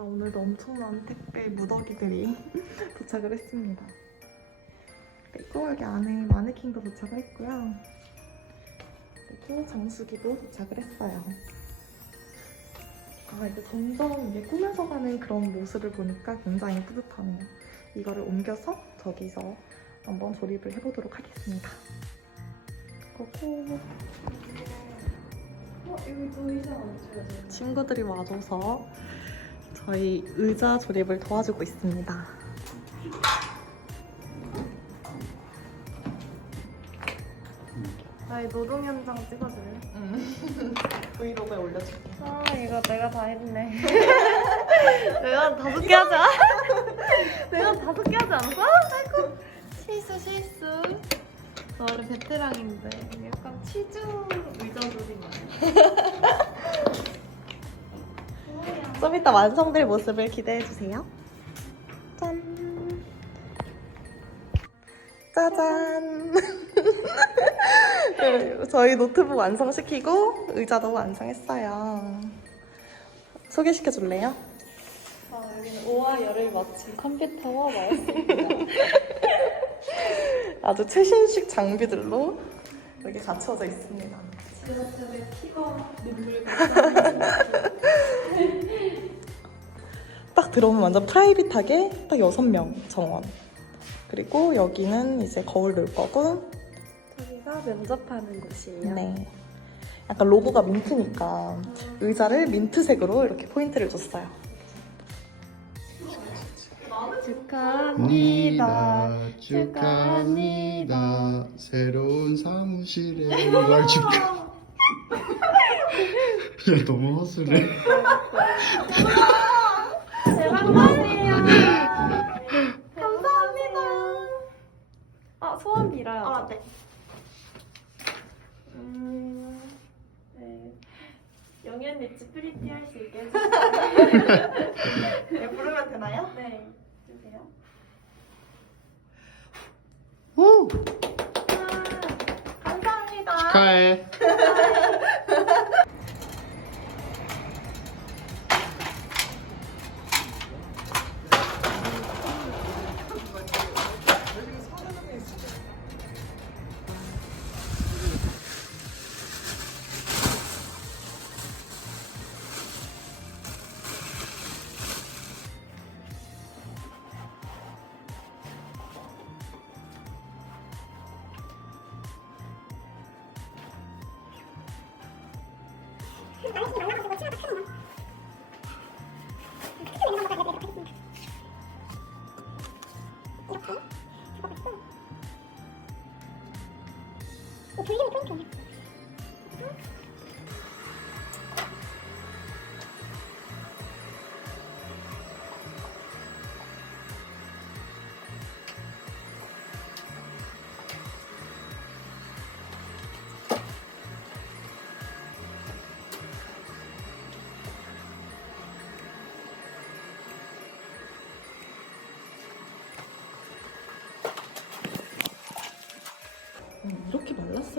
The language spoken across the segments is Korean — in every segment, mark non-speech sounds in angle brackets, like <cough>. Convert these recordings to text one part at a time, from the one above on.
자, 오늘도 엄청난 택배 무더기들이 <laughs> 도착을 했습니다. 그리고 여기 안에 마네킹도 도착을 했고요. 그리고 정수기도 도착을 했어요. 아, 이제 점점 이게 꾸며서 가는 그런 모습을 보니까 굉장히 뿌듯하네요. 이거를 옮겨서 저기서 한번 조립을 해보도록 하겠습니다. 고고. 어, 이거 얹혀야 돼. 친구들이 와줘서 저희 의자 조립을 도와주고 있습니다. 나의 노동 현장 찍어줄래? <laughs> 브이로그에 올려줄게. 아, 이거 내가 다 했네. <laughs> 내가 다섯 개 않아? 내가 다섯 개 하지 않았어? 아이고, 실수, 실수. 저 원래 베테랑인데 약간 치즈 의자 조립이야. <laughs> 좀 이따 완성될 모습을 기대해주세요. 짠! 짜잔! <laughs> 네, 저희 노트북 완성시키고 의자도 완성했어요. 소개시켜 줄래요? 아, 여기는 5와 열을 맞춘 컴퓨터와 마우스입니다. <laughs> 아주 최신식 장비들로 여기 갖춰져 있습니다. 지하철에 피가 눈물 <laughs> 딱 들어오면 완전 프라이빗하게 딱 6명 정원. 그리고 여기는 이제 거울 놓을 거고, 저기가 면접하는 곳이에요. 네. 약간 로고가 민트니까 의자를 민트색으로 이렇게 포인트를 줬어요. 축하합니다. 축하합니다. 축하합니다. 새로운 사무실에 걸 축하. 야 너무 허술해. 대박나세요. 감사합니다. 아 소원 빌어요. 아, 네. 음, 네. 영현 리치 프리티 할 수 있게 해주세요. 네, 부르면 되나요? 네, 주세요. 오 아, 감사합니다. 축하해.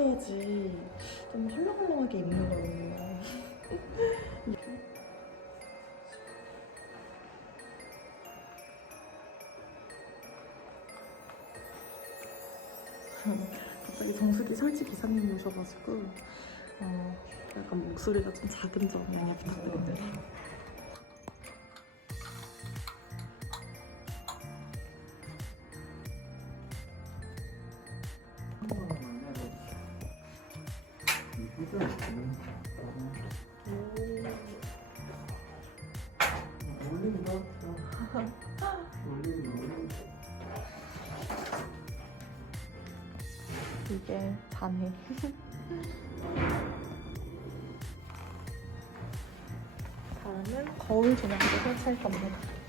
말랐어야지 좀 헐렁헐렁하게 입는 거예요. 갑자기 정수기 설치 기사님이 오셔가지고 어, 약간 목소리가 좀 작은 점 양해 부탁드립니 다. 이게 잔해. 다음은 거울 조명도 설치할 겁니다.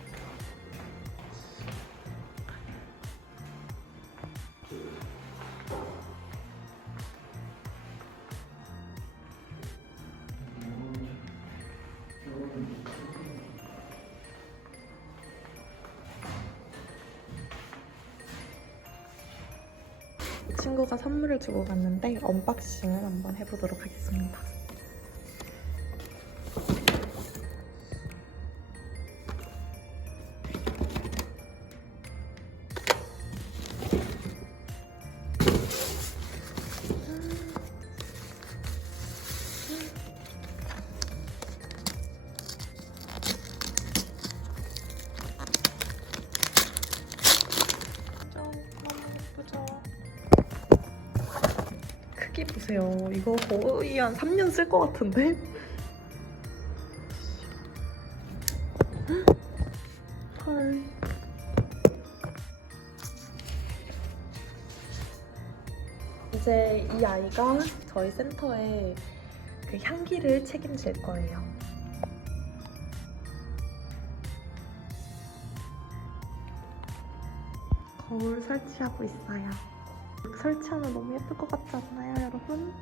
친구가 선물을 주고 갔는데 언박싱을 한번 해보도록 하겠습니다. 보세요. 이거 거의 한 3년 쓸 것 같은데? 헐. 이제 이 아이가 저희 센터의 그 향기를 책임질 거예요. 거울 설치하고 있어요. 설치하면 너무 예쁠 것 같지 않나요, 여러분?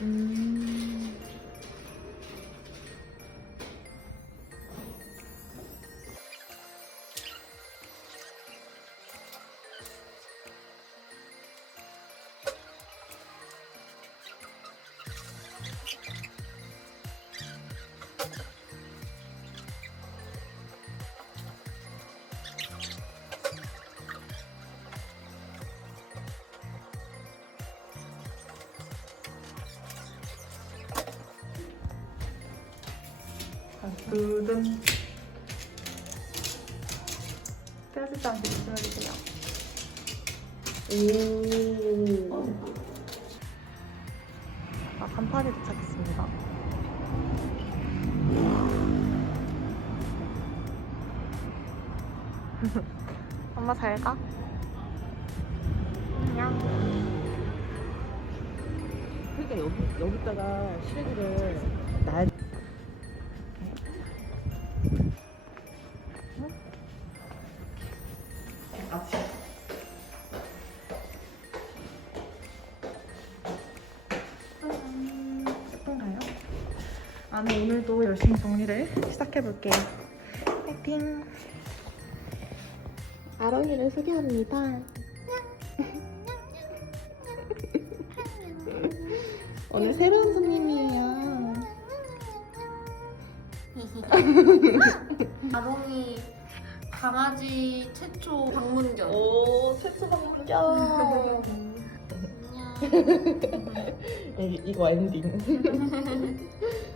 음. 두둔. 떼어지지 않게 조심해주세요. 오. 아, 간판에 도착했습니다. <laughs> 엄마 잘 가. 안녕. 그러니까 여기 여기다가 시래기를 날 나는 오늘도 열심히 정리를 시작해볼게요. 파이팅! 아롱이를 소개합니다. 오늘 새로운 손님이에요. 아롱이 강아지 최초 방문견. 오, 최초 방문견. <laughs> 이거 엔딩. <laughs>